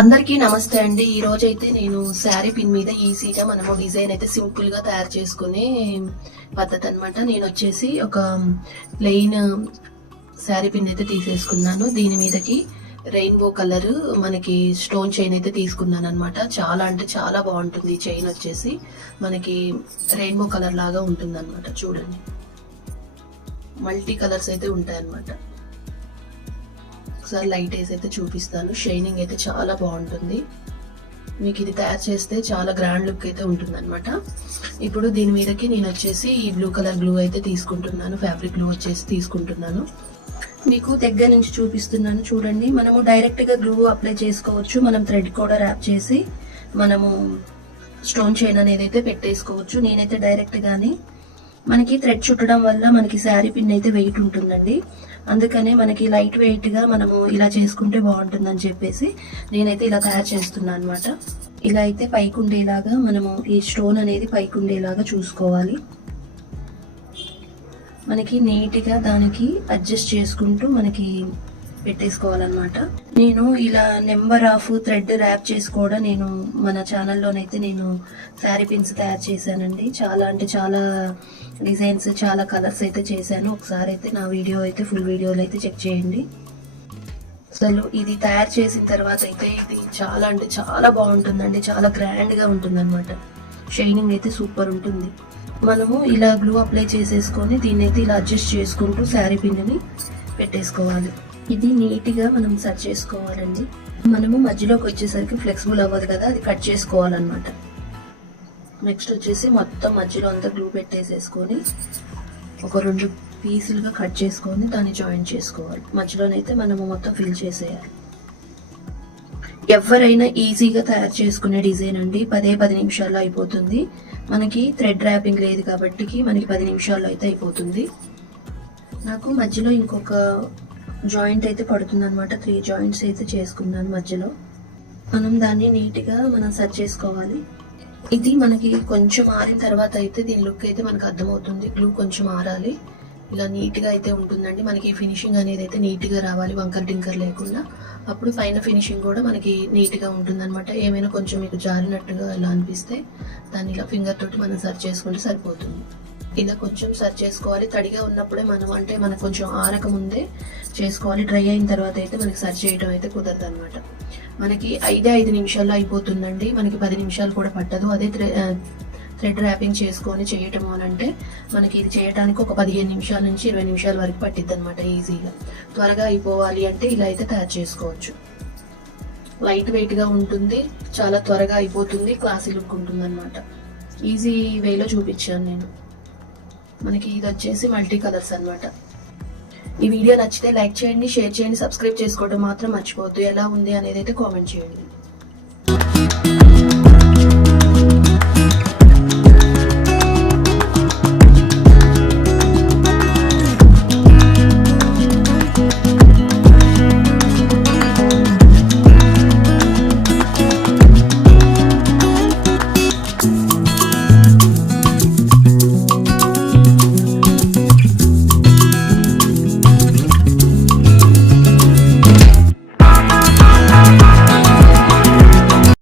అందరికీ నమస్తే అండి. ఈ రోజు అయితే నేను శారీ పిన్ మీద ఈజీగా మనము డిజైన్ అయితే సింపుల్ గా తయారు చేసుకునే పద్ధతి అనమాట. నేను వచ్చేసి ఒక ప్లెయిన్ శారీ పిన్ అయితే తీసేసుకున్నాను. దీని మీదకి రెయిన్బో కలర్ మనకి స్టోన్ చైన్ అయితే తీసుకున్నాను అనమాట. చాలా అంటే చాలా బాగుంటుంది. చైన్ వచ్చేసి మనకి రెయిన్బో కలర్ లాగా ఉంటుంది అనమాట. చూడండి, మల్టీ కలర్స్ అయితే ఉంటాయి అనమాట. ఒకసారి లైట్ వేసి అయితే చూపిస్తాను. షైనింగ్ అయితే చాలా బాగుంటుంది. మీకు ఇది తయారు చేస్తే చాలా గ్రాండ్ లుక్ అయితే ఉంటుంది అనమాట. ఇప్పుడు దీని మీదకి నేను వచ్చేసి ఈ బ్లూ కలర్ గ్లూ అయితే తీసుకుంటున్నాను. ఫ్యాబ్రిక్ గ్లూ వచ్చేసి తీసుకుంటున్నాను. మీకు దగ్గర నుంచి చూపిస్తున్నాను చూడండి. మనము డైరెక్ట్ గా గ్లూ అప్లై చేసుకోవచ్చు. మనం థ్రెడ్ కూడా ర్యాప్ చేసి మనము స్టోన్ చైన్ అనేది అయితే పెట్టేసుకోవచ్చు. నేనైతే డైరెక్ట్ గానే, మనకి థ్రెడ్ చుట్టడం వల్ల మనకి శారీ పిన్ అయితే వెయిట్ ఉంటుందండి. అందుకనే మనకి లైట్ వెయిట్ గా మనము ఇలా చేసుకుంటే బాగుంటుందని చెప్పేసి నేనైతే ఇలా తయారు చేస్తున్నాను అనమాట. ఇలా అయితే పైకి ఉండేలాగా మనము ఈ స్టోన్ అనేది పైకి ఉండేలాగా చూసుకోవాలి. మనకి నీట్ గా దానికి అడ్జస్ట్ చేసుకుంటూ మనకి పెట్టేసుకోవాలన్నమాట. నేను ఇలా నెంబర్ ఆఫ్ థ్రెడ్ ర్యాప్ చేసి కూడా నేను మన ఛానల్లోనైతే నేను శారీ పిన్స్ తయారు చేశానండి. చాలా అంటే చాలా డిజైన్స్, చాలా కలర్స్ అయితే చేశాను. ఒకసారి అయితే నా వీడియో అయితే ఫుల్ వీడియోలో అయితే చెక్ చేయండి. అసలు ఇది తయారు చేసిన తర్వాత అయితే ఇది చాలా అంటే చాలా బాగుంటుందండి. చాలా గ్రాండ్ గా ఉంటుంది అనమాట. షైనింగ్ అయితే సూపర్ ఉంటుంది. మనము ఇలా గ్లూ అప్లై చేసేసుకొని దీన్ని అయితే ఇలా అడ్జస్ట్ చేసుకుంటూ శారీ పిన్ని పెట్టేసుకోవాలి. ఇది నీట్ గా మనం సెట్ చేసుకోవాలండి. మనము మధ్యలోకి వచ్చేసరికి ఫ్లెక్సిబుల్ అవ్వదు కదా, అది కట్ చేసుకోవాలన్నమాట. నెక్స్ట్ వచ్చేసి మొత్తం మధ్యలో అంతా గ్లూ పెట్టేసేసుకొని ఒక 2 పీసులుగా కట్ చేసుకొని దాన్ని జాయిన్ చేసుకోవాలి. మధ్యలోనైతే మనము మొత్తం ఫిల్ చేసేయాలి. ఎవరైనా ఈజీగా తయారు చేసుకునే డిజైన్ అండి. 10 నిమిషాల్లో అయిపోతుంది. మనకి థ్రెడ్ ర్యాపింగ్ లేదు కాబట్టి మనకి 10 నిమిషాల్లో అయితే అయిపోతుంది. నాకు మధ్యలో ఇంకొక జాయింట్ అయితే పడుతుంది అనమాట. 3 జాయింట్స్ అయితే చేసుకున్నాను మధ్యలో. మనం దాన్ని నీట్ గా మనం సెట్ చేసుకోవాలి. ఇది మనకి కొంచెం ఆరిన తర్వాత అయితే దీని లుక్ అయితే మనకు అర్థమవుతుంది. గ్లూ కొంచెం ఆరాలి. ఇలా నీట్ గా అయితే ఉంటుందండి. మనకి ఫినిషింగ్ అనేది అయితే నీట్ గా రావాలి, వంకర్ టింకర్ లేకుండా. అప్పుడు పైన ఫినిషింగ్ కూడా మనకి నీట్ గా ఉంటుంది అనమాట. ఏమైనా కొంచెం మీకు జారినట్టుగా ఇలా అనిపిస్తే దాన్ని ఇలా ఫింగర్ తోటి మనం సర్చ్ చేసుకుంటే సరిపోతుంది. ఇలా కొంచెం సర్చ్ చేసుకోవాలి. తడిగా ఉన్నప్పుడే మనం, అంటే మనకు కొంచెం ఆరక ముందే చేసుకోవాలి. డ్రై అయిన తర్వాత అయితే మనకి సర్చ్ చేయడం అయితే కుదరదు అనమాట. మనకి 5 నిమిషాల్లో అయిపోతుందండి. మనకి 10 నిమిషాలు కూడా పట్టదు. అదే థ్రెడ్ ర్యాపింగ్ చేసుకొని చేయటం అంటే మనకి ఇది చేయడానికి ఒక 15 నిమిషాల నుంచి 20 నిమిషాల వరకు పట్టిద్ది అనమాట. ఈజీగా త్వరగా అయిపోవాలి అంటే ఇలా అయితే తయారు చేసుకోవచ్చు. లైట్ వెయిట్ గా ఉంటుంది, చాలా త్వరగా అయిపోతుంది, క్లాసీ లుక్ ఉంటుంది అనమాట. ఈజీ వేలో చూపించాను నేను. మనకి ఇది వచ్చేసి మల్టీ కలర్స్ అనమాట. ఈ వీడియో నచ్చితే లైక్ చేయండి, షేర్ చేయండి, సబ్స్క్రైబ్ చేసుకోవడం మాత్రం మర్చిపోవద్దు. ఎలా ఉంది అనేది అయితే కామెంట్ చేయండి.